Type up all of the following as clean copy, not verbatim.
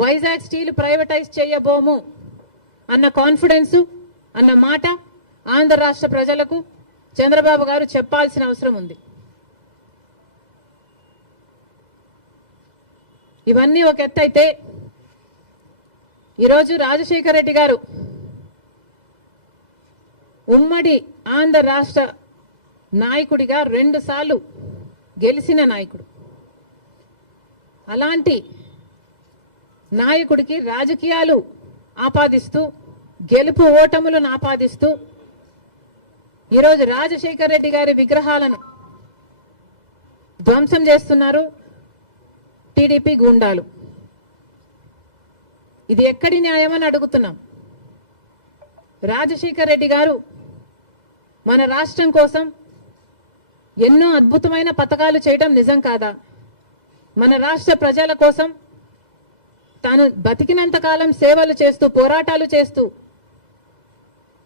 Vizag steel privatise చేయబోము అన్న confidence అన్న మాట ఆంధ్ర రాష్ట్ర ప్రజలకు చంద్రబాబు గారు చెప్పాల్సిన అవసరం ఉంది. ఇవన్నీ ఒక ఎత్తు అయితే ఈరోజు రాజశేఖర రెడ్డి గారు ఉమ్మడి ఆంధ్ర రాష్ట్ర నాయకుడిగా 2 సార్లు గెలిచిన నాయకుడు. అలాంటి నాయకుడికి రాజకీయాలు ఆపాదిస్తూ గెలుపు ఓటములను ఆపాదిస్తూ ఈరోజు రాజశేఖర రెడ్డి గారి విగ్రహాలను ధ్వంసం చేస్తున్నారు టీడీపీ గూండాలు. ఇది ఎక్కడి న్యాయమని అడుగుతున్నాం. రాజశేఖర రెడ్డి గారు మన రాష్ట్రం కోసం ఎన్నో అద్భుతమైన పథకాలు చేయడం నిజం కాదా? మన రాష్ట్ర ప్రజల కోసం తాను బతికినంత కాలం సేవలు చేస్తూ పోరాటాలు చేస్తూ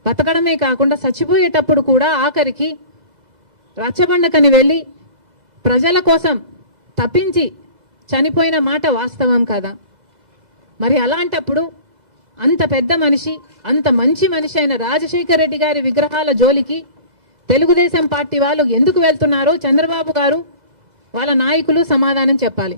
బతకడమే కాకుండా చచ్చిపోయేటప్పుడు కూడా ఆఖరికి రచ్చబండకని వెళ్ళి ప్రజల కోసం తప్పించి చనిపోయిన మాట వాస్తవం కదా? మరి అలాంటప్పుడు అంత పెద్ద మనిషి, అంత మంచి మనిషి అయిన రాజశేఖర రెడ్డి గారి విగ్రహాల జోలికి తెలుగుదేశం పార్టీ వాళ్ళు ఎందుకు వెళ్తున్నారో చంద్రబాబు గారు వాళ్ళ నాయకులు సమాధానం చెప్పాలి.